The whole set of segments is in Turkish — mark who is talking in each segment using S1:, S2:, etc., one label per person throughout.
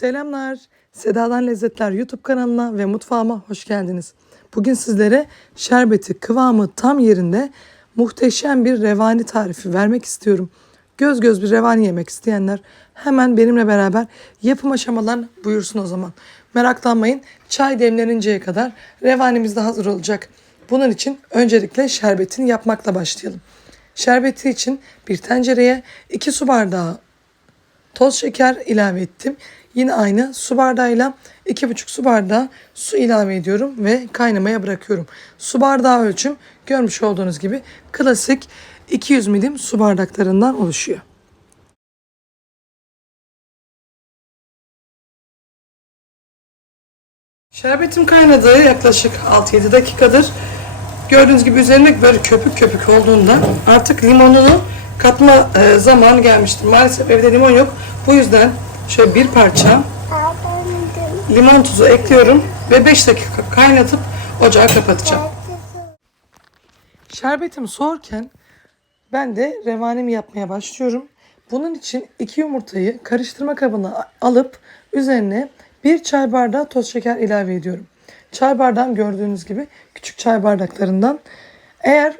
S1: Selamlar. Seda'dan Lezzetler YouTube kanalına ve mutfağıma hoş geldiniz. Bugün sizlere şerbeti kıvamı tam yerinde muhteşem bir revani tarifi vermek istiyorum. Göz göz bir revani yemek isteyenler hemen benimle beraber yapım aşamalarını buyursun o zaman. Meraklanmayın çay demleninceye kadar revanimiz de hazır olacak. Bunun için öncelikle şerbetini yapmakla başlayalım. Şerbeti için bir tencereye 2 su bardağı toz şeker ilave ettim. Yine aynı su bardağıyla 2,5 su bardağı su ilave ediyorum ve kaynamaya bırakıyorum. Su bardağı ölçüm görmüş olduğunuz gibi klasik 200 milim su bardaklarından oluşuyor. Şerbetim kaynadı yaklaşık 6-7 dakikadır. Gördüğünüz gibi üzerine böyle köpük köpük olduğunda artık limonunu katma e, zamanı gelmiştir. Maalesef evde limon yok. Bu yüzden şöyle bir parça limon tuzu ekliyorum ve 5 dakika kaynatıp ocağı kapatacağım. Şerbetimi soğurken ben de revanemi yapmaya başlıyorum. Bunun için iki yumurtayı karıştırma kabına alıp üzerine bir çay bardağı toz şeker ilave ediyorum. Çay bardağım gördüğünüz gibi küçük çay bardaklarından. Eğer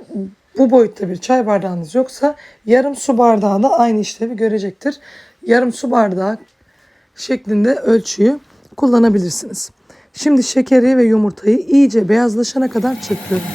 S1: bu boyutta bir çay bardağınız yoksa yarım su bardağı da aynı işlevi görecektir. Yarım su bardağı şeklinde ölçüyü kullanabilirsiniz. Şimdi şekeri ve yumurtayı iyice beyazlaşana kadar çırpıyorum.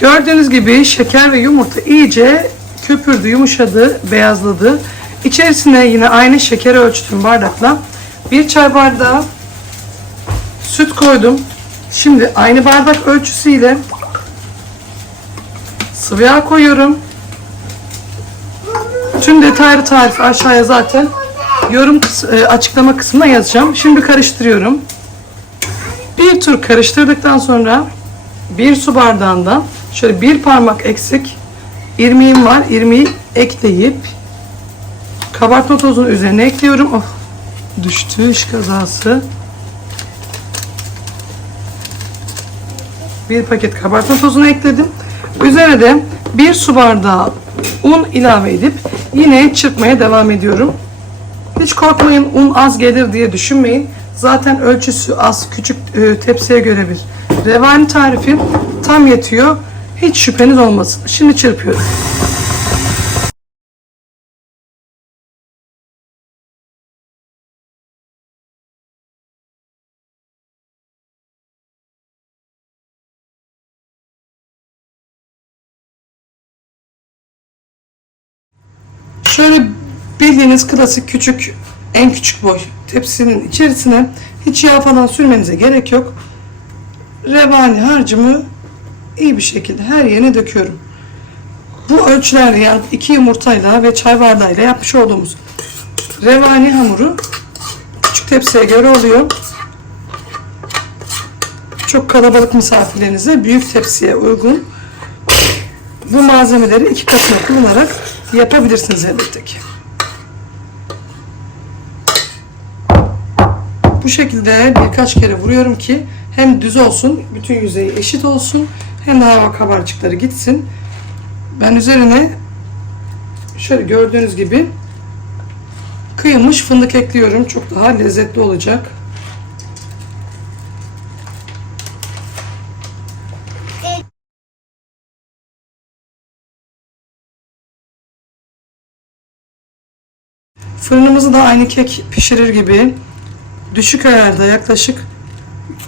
S1: Gördüğünüz gibi şeker ve yumurta iyice köpürdü, yumuşadı, beyazladı. İçerisine yine aynı şekeri ölçtüm bardakla. Bir çay bardağı süt koydum. Şimdi aynı bardak ölçüsüyle sıvı yağ koyuyorum. Tüm detaylı tarifi aşağıya zaten yorum e, açıklama kısmına yazacağım. Şimdi karıştırıyorum. Bir tur karıştırdıktan sonra bir su bardağından şöyle bir parmak eksik irmiğim var. İrmiği ekleyip kabartma tozunu üzerine ekliyorum. Oh, düştü iş kazası. Bir paket kabartma tozunu ekledim. Üzerine de bir su bardağı un ilave edip yine çırpmaya devam ediyorum. Hiç korkmayın un az gelir diye düşünmeyin. Zaten ölçüsü az küçük e, tepsiye göre bir revani tarifi tam yetiyor. Hiç şüpheniz olmasın. Şimdi çırpıyorum. Şöyle bildiğiniz klasik küçük, en küçük boy tepsinin içerisine hiç yağ falan sürmenize gerek yok. Revani harcımı iyi bir şekilde her yerine döküyorum. Bu ölçülerle yani iki yumurtayla ve çay bardağıyla yapmış olduğumuz revani hamuru küçük tepsiye göre oluyor. Çok kalabalık misafirlerinize büyük tepsiye uygun bu malzemeleri iki katına kullanarak yapabilirsiniz elbette ki. Bu şekilde birkaç kere vuruyorum ki hem düz olsun, bütün yüzeyi eşit olsun de hava kabarcıkları gitsin. Ben üzerine şöyle gördüğünüz gibi kıyılmış fındık ekliyorum. Çok daha lezzetli olacak. Fırınımızı da aynı kek pişirir gibi düşük ayarda yaklaşık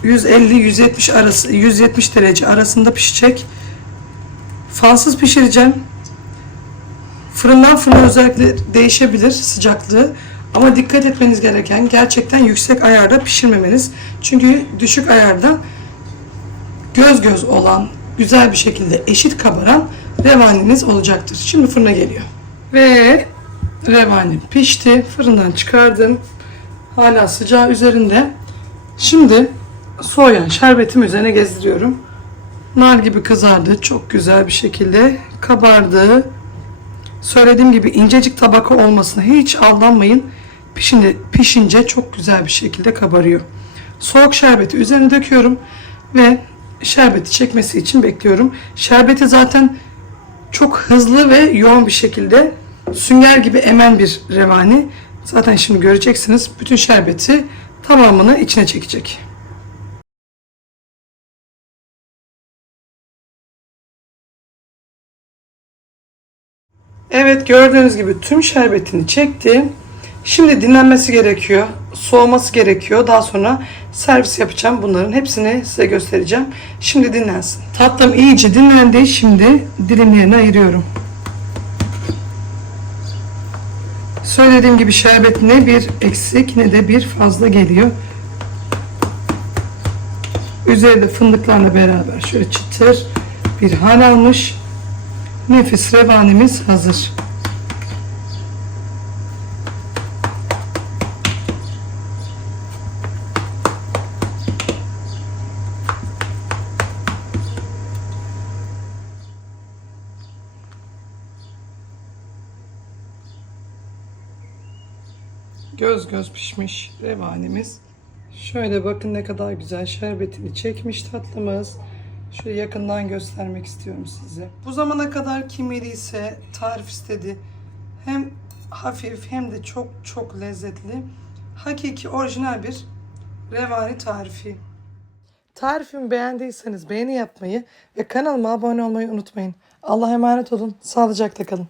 S1: 150-170 arası 170 derece arasında pişecek. Fansız pişireceğim. Fırından fırına özellikle değişebilir sıcaklığı. Ama dikkat etmeniz gereken gerçekten yüksek ayarda pişirmemeniz. Çünkü düşük ayarda göz göz olan, güzel bir şekilde eşit kabaran revaniniz olacaktır. Şimdi fırına geliyor. Ve revanim pişti. Fırından çıkardım. Hala sıcağı üzerinde. Şimdi soğuyan şerbetimi üzerine gezdiriyorum. Nar gibi kızardı. Çok güzel bir şekilde kabardı. Söylediğim gibi incecik tabaka olmasına hiç aldanmayın. Pişince, pişince çok güzel bir şekilde kabarıyor. Soğuk şerbeti üzerine döküyorum ve şerbeti çekmesi için bekliyorum. Şerbeti zaten çok hızlı ve yoğun bir şekilde sünger gibi emen bir revani. Zaten şimdi göreceksiniz bütün şerbeti tamamını içine çekecek. Evet gördüğünüz gibi tüm şerbetini çekti. Şimdi dinlenmesi gerekiyor. Soğuması gerekiyor. Daha sonra servis yapacağım. Bunların hepsini size göstereceğim. Şimdi dinlensin. Tatlım iyice dinlendi. Şimdi dilimlerine ayırıyorum. Söylediğim gibi şerbet ne bir eksik ne de bir fazla geliyor. Üzeri de fındıklarla beraber şöyle çıtır bir hal almış. Nefis revanimiz hazır. Göz göz pişmiş revanimiz. Şöyle bakın ne kadar güzel şerbetini çekmiş tatlımız. Şöyle yakından göstermek istiyorum size. Bu zamana kadar kim yediyse tarif istedi. Hem hafif hem de çok çok lezzetli. Hakiki orijinal bir revani tarifi. Tarifimi beğendiyseniz beğeni yapmayı ve kanalıma abone olmayı unutmayın. Allah'a emanet olun. Sağlıcakla kalın.